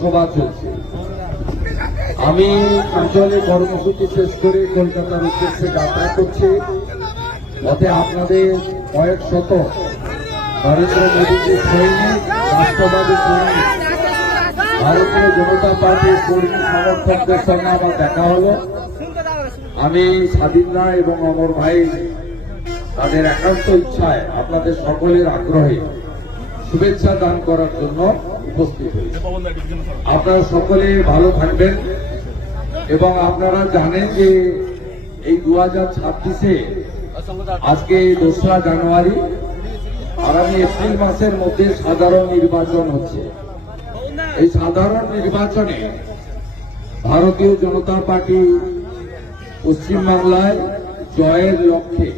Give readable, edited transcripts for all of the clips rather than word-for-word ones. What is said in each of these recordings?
সভা চলছে। আমি অঞ্চলে কর্মসূচি শেষ করে কলকাতার উদ্দেশ্যে যাত্রা করছি। পথে আপনাদের কয়েক শত নরেন্দ্র মোদীজির সৈনিক, রাষ্ট্রবাদী সৈনিক, ভারতীয় জনতা পার্টির কর্মী সমর্থকদের সঙ্গে আমার দেখা হলো। আমি স্বাধীন রায় এবং অমর ভাই তাদের একান্ত ইচ্ছায় আপনাদের সকলের আগ্রহে শুভেচ্ছা দান করার জন্য উপস্থিত হয়েছে। আপনারা সকলে ভালো থাকবেন এবং আপনারা জানেন যে এই 2026-এ আজকে 2রা জানুয়ারি আগামী এপ্রিল মাসের মধ্যে সাধারণ নির্বাচন হচ্ছে। এই সাধারণ নির্বাচনে ভারতীয় জনতা পার্টি পশ্চিমবাংলায় জয়ের লক্ষ্যে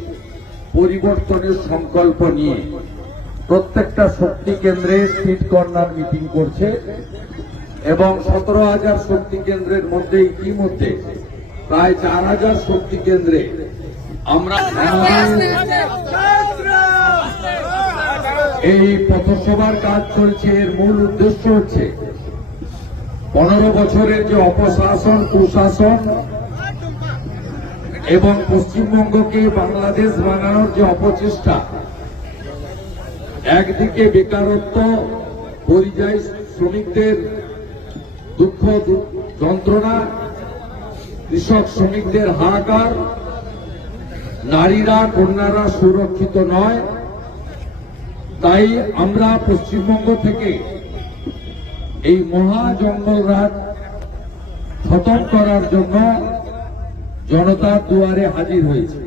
পরিবর্তনের সংকল্প নিয়ে প্রত্যেকটা শক্তি কেন্দ্রে স্ট্রিট কর্নার মিটিং করছে এবং 17,000 শক্তি কেন্দ্রের মধ্যে ইতিমধ্যে প্রায় 4,000 শক্তি কেন্দ্রে আমরা এই পথসভার কাজ চলছে। এর মূল উদ্দেশ্য হচ্ছে 15 বছরের যে অপশাসন, কুশাসন এবং পশ্চিমবঙ্গকে বাংলাদেশ বানানোর যে অপচেষ্টা, একদিকে বেকারত্ব, পরিযায়ী শ্রমিকদের দুঃখ যন্ত্রণা, কৃষক শ্রমিকদের হাহাকার, নারীরা কন্যারা সুরক্ষিত নয়। তাই আমরা পশ্চিমবঙ্গ থেকে এই মহা জঙ্গলরাজ খতম করার জন্য জনতার দুয়ারে হাজির হয়েছে।